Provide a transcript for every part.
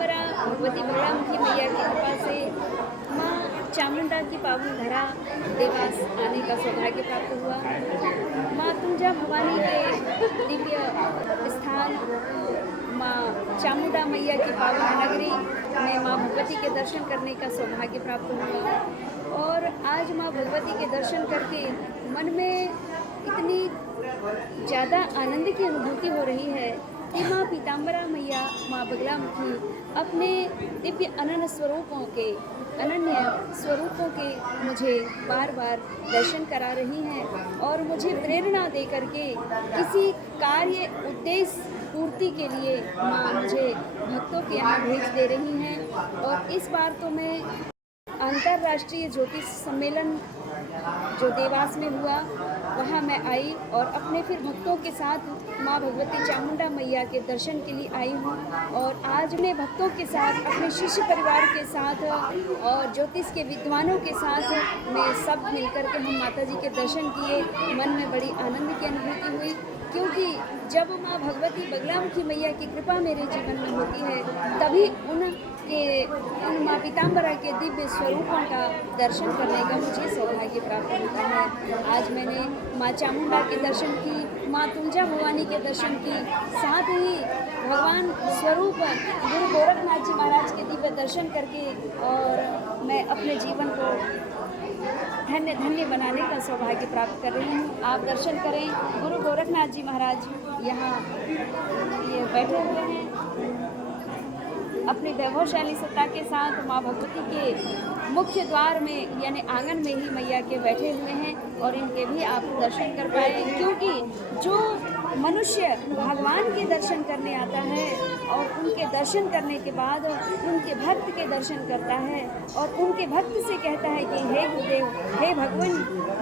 पीताम्बरा भगवती बगलामुखी मैया की कृपा से माँ चामुंडा की पावन धरा देवास आने का सौभाग्य प्राप्त हुआ। माँ तुंजा भवानी के दिव्य स्थान माँ चामुंडा मैया की पावन नगरी में माँ भगवती के दर्शन करने का सौभाग्य प्राप्त हुआ। और आज माँ भगवती के दर्शन करके मन में इतनी ज़्यादा आनंद की अनुभूति हो रही है कि माँ पीताम्बरा मैया माँ बगलामुखी अपने दिव्य अनन्य स्वरूपों के मुझे बार बार दर्शन करा रही हैं और मुझे प्रेरणा दे करके किसी कार्य उद्देश्य पूर्ति के लिए माँ मुझे भक्तों के यहाँ भेज दे रही हैं। और इस बार तो मैं अंतर्राष्ट्रीय ज्योतिष सम्मेलन जो देवास में हुआ वहाँ मैं आई और अपने फिर भक्तों के साथ माँ भगवती चामुंडा मैया के दर्शन के लिए आई हूँ। और आज मैं भक्तों के साथ अपने शिष्य परिवार के साथ और ज्योतिष के विद्वानों के साथ में सब मिलकर के हम माता जी के दर्शन किए। मन में बड़ी आनंद की अनुभूति हुई क्योंकि जब माँ भगवती बगलामुखी मैया की कृपा मेरे जीवन में होती है तभी उन माँ पीताम्बरा के दिव्य स्वरूपों का दर्शन करने का मुझे सौभाग्य प्राप्त होता है। आज मैंने माँ चामुंडा के दर्शन की, माँ तुंजा भवानी के दर्शन की, साथ ही भगवान स्वरूप गुरु गोरखनाथ जी महाराज के दिव्य दर्शन करके और मैं अपने जीवन को धन्य धन्य बनाने का सौभाग्य प्राप्त कर रही हूँ। आप दर्शन करें, गुरु गोरखनाथ जी महाराज यहाँ ये बैठे हुए हैं अपनी वैभवशाली सत्ता के साथ। माँ भगवती के मुख्य द्वार में यानी आंगन में ही मैया के बैठे हुए हैं और इनके भी आप दर्शन कर पाए क्योंकि जो मनुष्य भगवान के दर्शन करने आता है और उनके दर्शन करने के बाद उनके भक्त के दर्शन करता है और उनके भक्त से कहता है कि हे गुरुदेव, हे भगवान,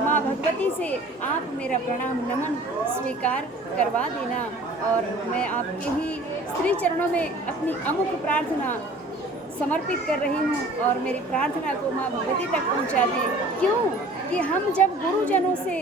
माँ भगवती से आप मेरा प्रणाम नमन स्वीकार करवा देना और मैं आपके ही श्री चरणों में अपनी अमुक प्रार्थना समर्पित कर रही हूँ और मेरी प्रार्थना को माँ भगवती तक पहुँचा दें। क्यों कि हम जब गुरुजनों से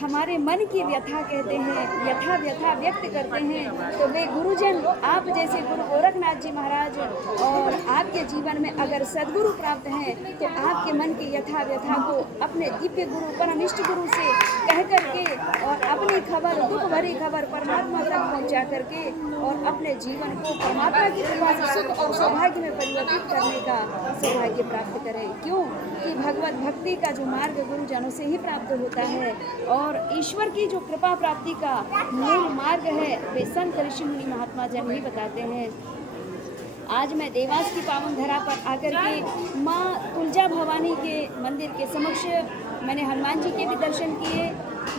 हमारे मन की व्यथा कहते हैं, यथा व्यथा व्यक्त करते हैं तो वे गुरुजन आप जैसे गुरु गोरखनाथ जी महाराज और आपके जीवन में अगर सद्गुरु प्राप्त हैं तो आपके मन की यथा व्यथा को अपने दिव्य गुरु परमिष्ट गुरु से कह करके और अपनी खबर, दुख भरी खबर परमात्मा तक पहुंचा करके और अपने जीवन को परमात्मा की कृपा से सुख और सौभाग्य में परिवर्तित करने का सौभाग्य प्राप्त करें। क्यों कि भगवत भक्ति का जो मार्ग गुरुजनों से ही प्राप्त होता है और ईश्वर की जो कृपा प्राप्ति का मूल मार्ग है वे संत ऋषि मुनि महात्मा जन ही बताते हैं। आज मैं देवास की पावन धरा पर आकर के माँ तुलजा भवानी के मंदिर के समक्ष मैंने हनुमान जी के भी दर्शन किए,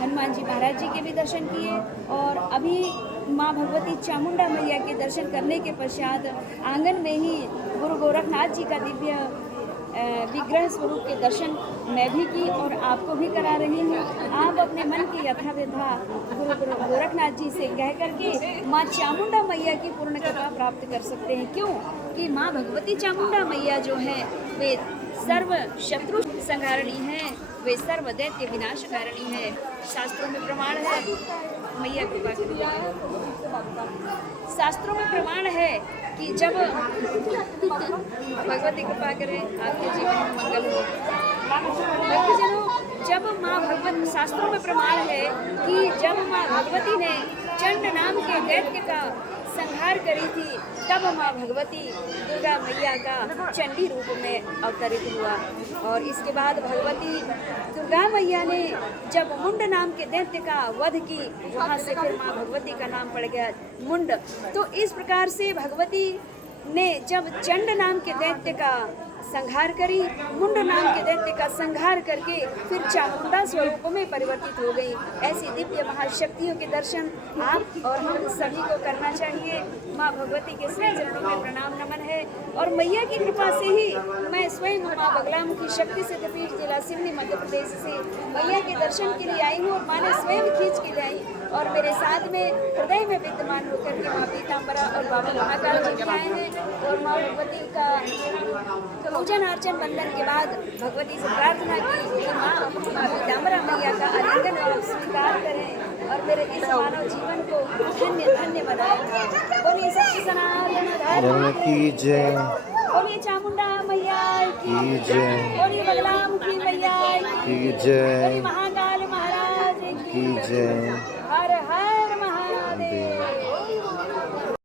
हनुमान जी महाराज जी के भी दर्शन किए और अभी माँ भगवती चामुंडा मैया के दर्शन करने के पश्चात आंगन में ही गुरु गोरखनाथ जी का दिव्य विग्रह स्वरूप के दर्शन मैं भी की और आपको भी करा रही हूँ। आप अपने मन की यथा व्यथा गुरु गोरखनाथ जी से कह करके माँ चामुंडा मैया की पूर्ण कृपा प्राप्त कर सकते हैं। क्यों कि माँ भगवती चामुंडा मैया जो है वे सर्व शत्रु संहारणी है, वे सर्व दैत्य विनाशकारिणी है। शास्त्रों में प्रमाण है, मैया कृपा करें, शास्त्रों में प्रमाण है कि जब भगवती कृपा करें आपके जीवन में मंगल हो। भक्तजनों, जब माँ भगवत शास्त्रों में प्रमाण है कि जब माँ भगवती ने चंड नाम के दैत्य का संहार करी थी तब माँ भगवती दुर्गा मैया का चंडी रूप में अवतरित हुआ और इसके बाद भगवती दुर्गा मैया ने जब मुंड नाम के दैत्य का वध की वहाँ से फिर माँ भगवती का नाम पड़ गया मुंड। तो इस प्रकार से भगवती ने जब चंड नाम के दैत्य का संहार करी, मुंड नाम के दैत्य का संहार करके फिर चामुंडा स्वरूप में परिवर्तित हो गई। ऐसी दिव्य महाशक्तियों के दर्शन आप और हम सभी को करना चाहिए। माँ भगवती के श्री चरणों में प्रणाम नमन है और मैया की कृपा से ही मैं स्वयं माँ बगलामुखी शक्ति सिद्धपीठ जिला सिवनी मध्य प्रदेश से मैया के दर्शन के लिए आई हूँ और माँ ने स्वयं खींच के लाई और मेरे साथ में हृदय में विद्यमान होकर के माँ पीताम्बरा और बाबा महाकाल जी भी आए हैं और माँ भगवती का पूजन अर्चन वंदन के बाद भगवती से प्रार्थना की कि माँ पीताम्बरा मैया का आलिंगन आप स्वीकार करें और मेरे इस मानव जीवन को धन्य धन्य बनाएं। बोलिए सच्ची सनातन धर्म की जय, बोलिए चामुंडा मैया की जय, बोलिए बगलाम की मैया की जय, बोलिए महाकाल महाराज की जय। हर हर